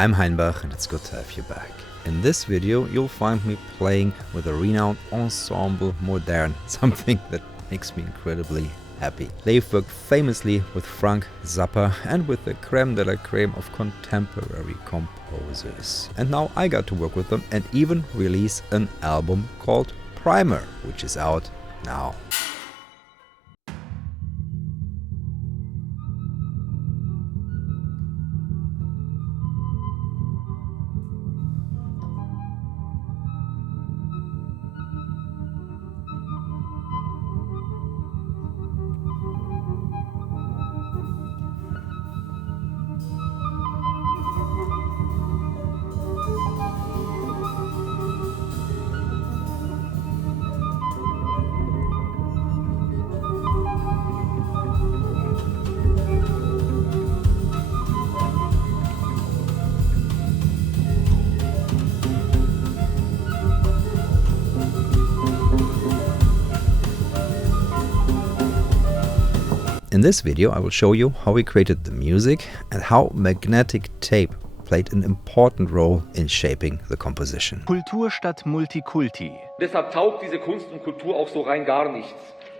I'm Heinbach and it's good to have you back. In this video you'll find me playing with a renowned Ensemble Modern, something that makes me incredibly happy. They've worked famously with Frank Zappa and with the creme de la creme of contemporary composers. And now I got to work with them and even release an album called Primer, which is out now. In this video I will show you how we created the music and how magnetic tape played an important role in shaping the composition. Kultur statt Multikulti. Deshalb taugt diese Kunst und Kultur auch so rein gar nichts.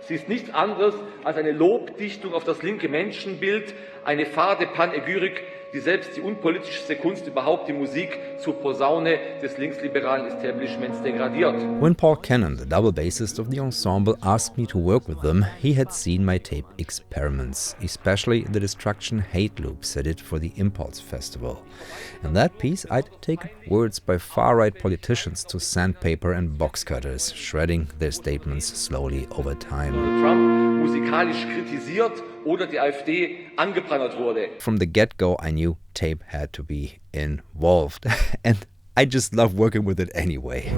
Sie ist nichts anderes als eine Lobdichtung auf das linke Menschenbild, eine fade Panegyrik, die selbst die unpolitischste Kunst überhaupt, die Musik, zur Posaune des linksliberalen Establishments degradiert. When Paul Cannon, the double bassist of the ensemble, asked me to work with them, he had seen my tape experiments, especially the Destruction Hate loops I did for the Impulse Festival. In that piece I'd taken words by far-right politicians to sandpaper and box cutters, shredding their statements slowly over time. Trump musikalisch kritisiert oder die AfD angeprangert wurde. From the get-go I knew tape had to be involved, and I just love working with it anyway.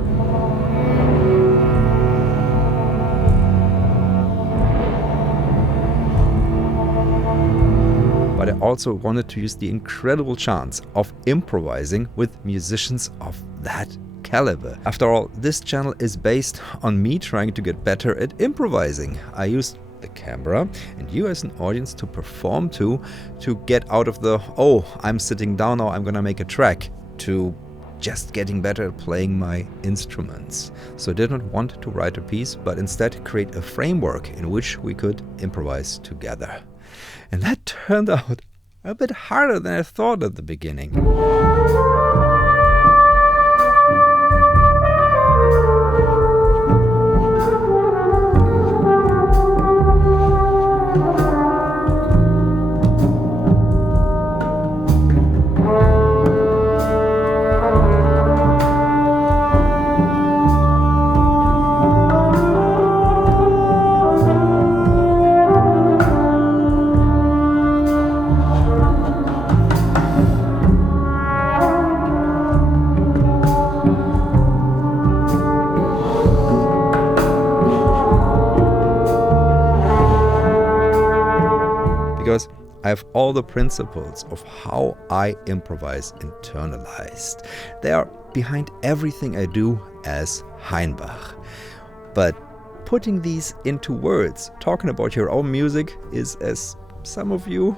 But I also wanted to use the incredible chance of improvising with musicians of that caliber. After all, this channel is based on me trying to get better at improvising. I used the camera and you as an audience to perform to get out of the, oh, I'm sitting down now, I'm gonna make a track, to just getting better at playing my instruments. So I didn't want to write a piece, but instead create a framework in which we could improvise together. And that turned out a bit harder than I thought at the beginning. Because I have all the principles of how I improvise internalized. They are behind everything I do as Heinbach. But putting these into words, talking about your own music, is, as some of you,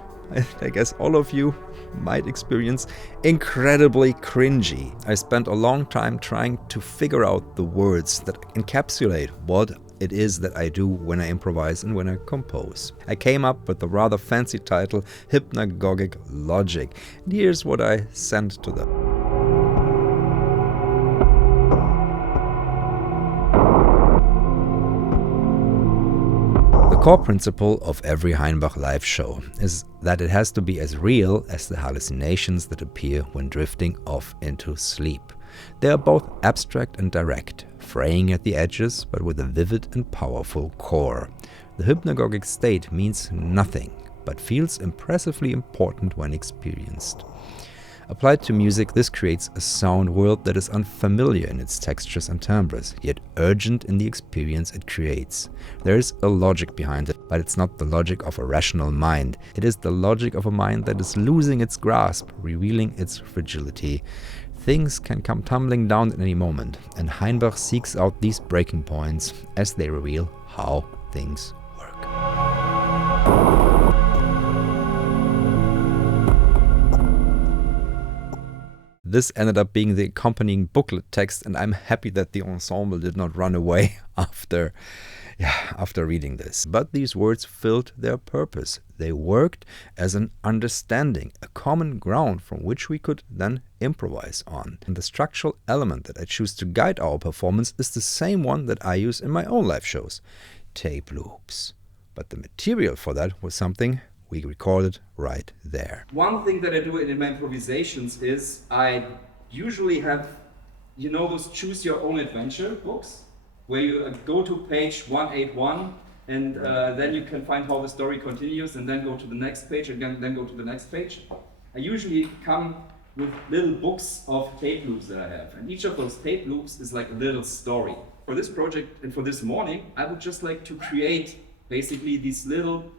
I guess all of you, might experience, incredibly cringy. I spent a long time trying to figure out the words that encapsulate what it is that I do when I improvise and when I compose. I came up with the rather fancy title Hypnagogic Logic, and here's what I sent to them. The core principle of every Heinbach live show is that it has to be as real as the hallucinations that appear when drifting off into sleep. They are both abstract and direct, fraying at the edges, but with a vivid and powerful core. The hypnagogic state means nothing, but feels impressively important when experienced. Applied to music, this creates a sound world that is unfamiliar in its textures and timbres, yet urgent in the experience it creates. There is a logic behind it, but it's not the logic of a rational mind. It is the logic of a mind that is losing its grasp, revealing its fragility. Things can come tumbling down at any moment, and Heinbach seeks out these breaking points as they reveal how things work. This ended up being the accompanying booklet text, and I'm happy that the ensemble did not run away after reading this. But these words filled their purpose. They worked as an understanding, a common ground from which we could then improvise on. And the structural element that I choose to guide our performance is the same one that I use in my own live shows: tape loops. But the material for that was something we recorded right there. One thing that I do in my improvisations is I usually have, those choose your own adventure books, where you go to page 181 and then you can find how the story continues, and then go to the next page and then go to the next page. I usually come with little books of tape loops that I have, and each of those tape loops is like a little story. For this project and for this morning, I would just like to create basically these little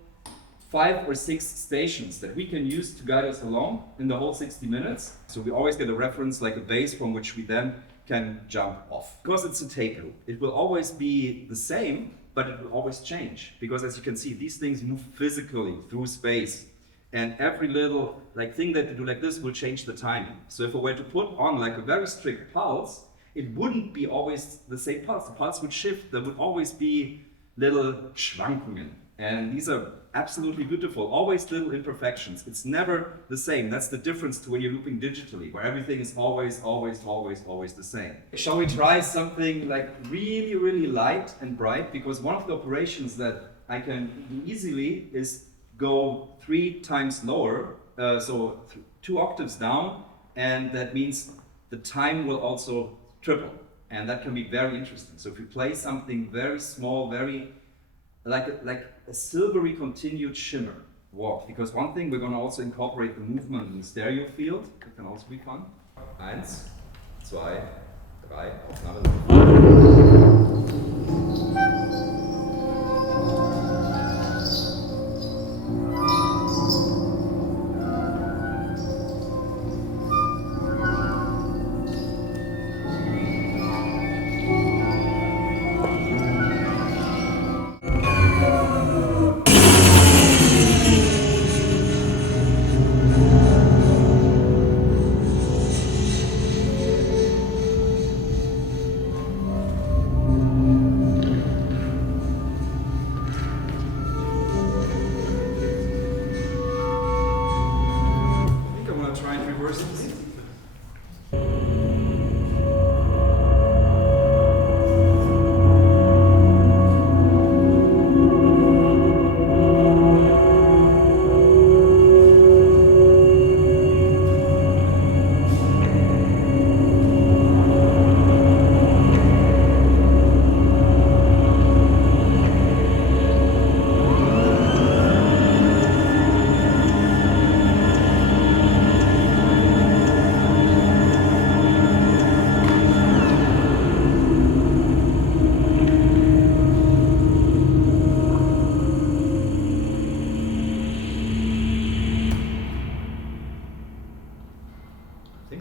5 or 6 stations that we can use to guide us along in the whole 60 minutes. So we always get a reference, like a base from which we then can jump off. Because it's a tape loop, it will always be the same, but it will always change. Because as you can see, these things move physically through space. And every little thing that you do like this will change the timing. So if I were to put on like a very strict pulse, it wouldn't be always the same pulse. The pulse would shift. There would always be little Schwankungen. And these are absolutely beautiful, always little imperfections. It's never the same. That's the difference to when you're looping digitally, where everything is always the same. Shall we try something like really, really light and bright? Because one of the operations that I can do easily is go 3 times lower, so 2 octaves down, and that means the time will also triple. And that can be very interesting. So if you play something very small, very like a silvery continued shimmer walk, because one thing we're going to also incorporate the movement in the stereo field. That can also be fun. 1, 2, 3, Aufnahme.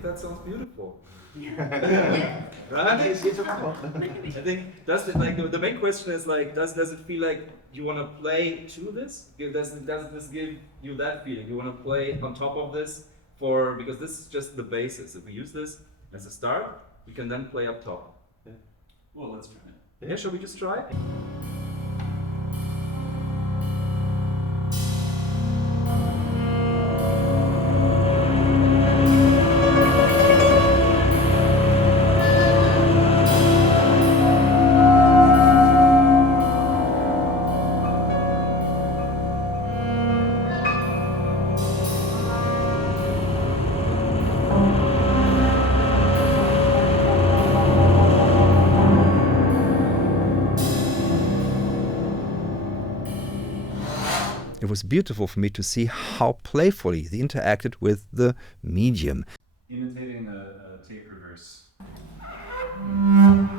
That sounds beautiful. Right? I think that's the main question is does it feel like you want to play to this? Does this give you that feeling? You want to play on top of this because this is just the basis. If we use this as a start, we can then play up top. Yeah. Well, let's try it. Yeah, shall we just try? It was beautiful for me to see how playfully they interacted with the medium. Imitating a tape reverse. I'm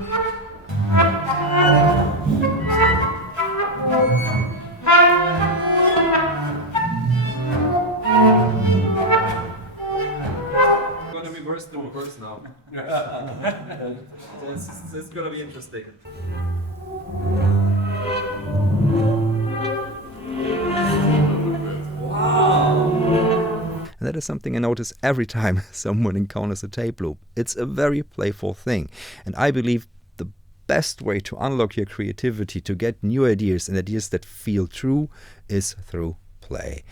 gonna reverse the reverse now. So it's gonna be interesting. And that is something I notice every time someone encounters a tape loop. It's a very playful thing. And I believe the best way to unlock your creativity, to get new ideas and ideas that feel true, is through play.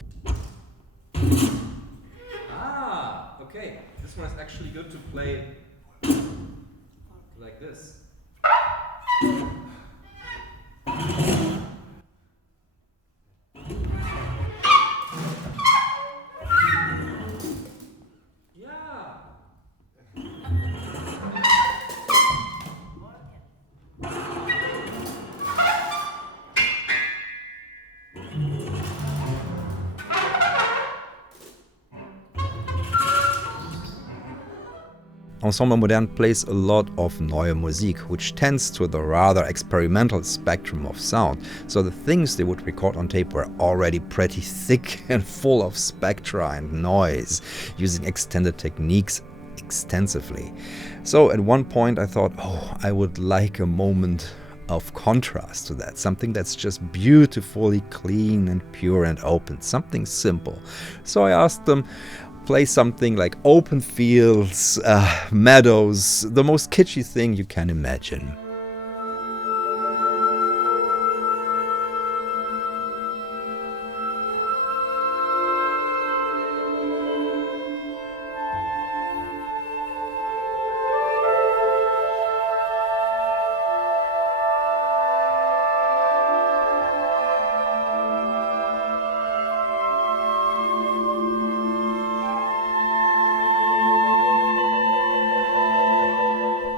Ah, okay. This one is actually good to play like this. Yeah. Ensemble Modern plays a lot of Neue Musik, which tends to the rather experimental spectrum of sound, so the things they would record on tape were already pretty thick and full of spectra and noise, using extended techniques extensively. So at one point I thought, oh, I would like a moment of contrast to that, something that's just beautifully clean and pure and open, something simple. So I asked them, play something like open fields, meadows, the most kitschy thing you can imagine.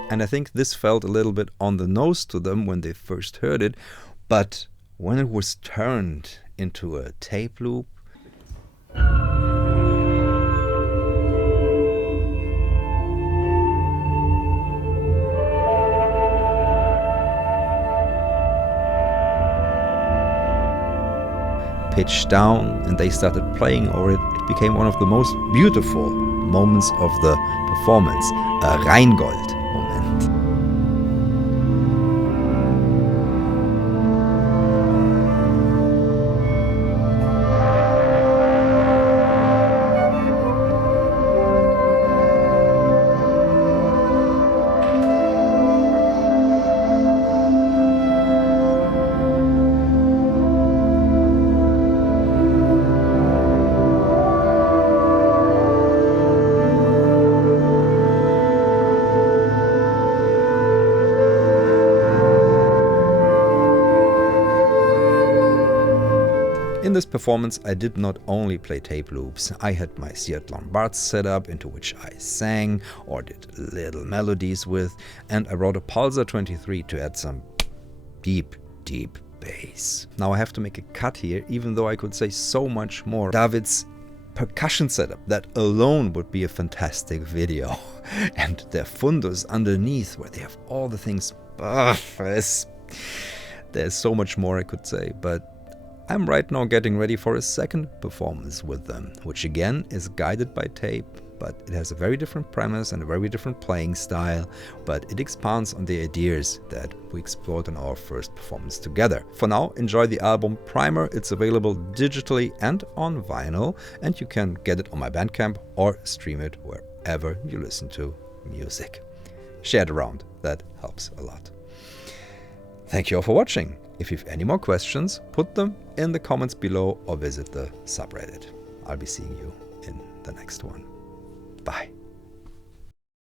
And I think this felt a little bit on the nose to them when they first heard it, but when it was turned into a tape loop, pitched down and they started playing over it, it became one of the most beautiful moments of the performance, a Rheingold moment. In this performance I did not only play tape loops, I had my Seat Lombard set up into which I sang or did little melodies with, and I wrote a Pulsar 23 to add some deep bass. Now I have to make a cut here, even though I could say so much more. David's percussion setup, that alone would be a fantastic video. And their fundus underneath where they have all the things, there's so much more I could say, but I'm right now getting ready for a second performance with them, which again is guided by tape, but it has a very different premise and a very different playing style, but it expands on the ideas that we explored in our first performance together. For now, enjoy the album Primer. It's available digitally and on vinyl, and you can get it on my Bandcamp or stream it wherever you listen to music. Share it around, that helps a lot. Thank you all for watching. If you have any more questions, put them in the comments below or visit the subreddit. I'll be seeing you in the next one. Bye.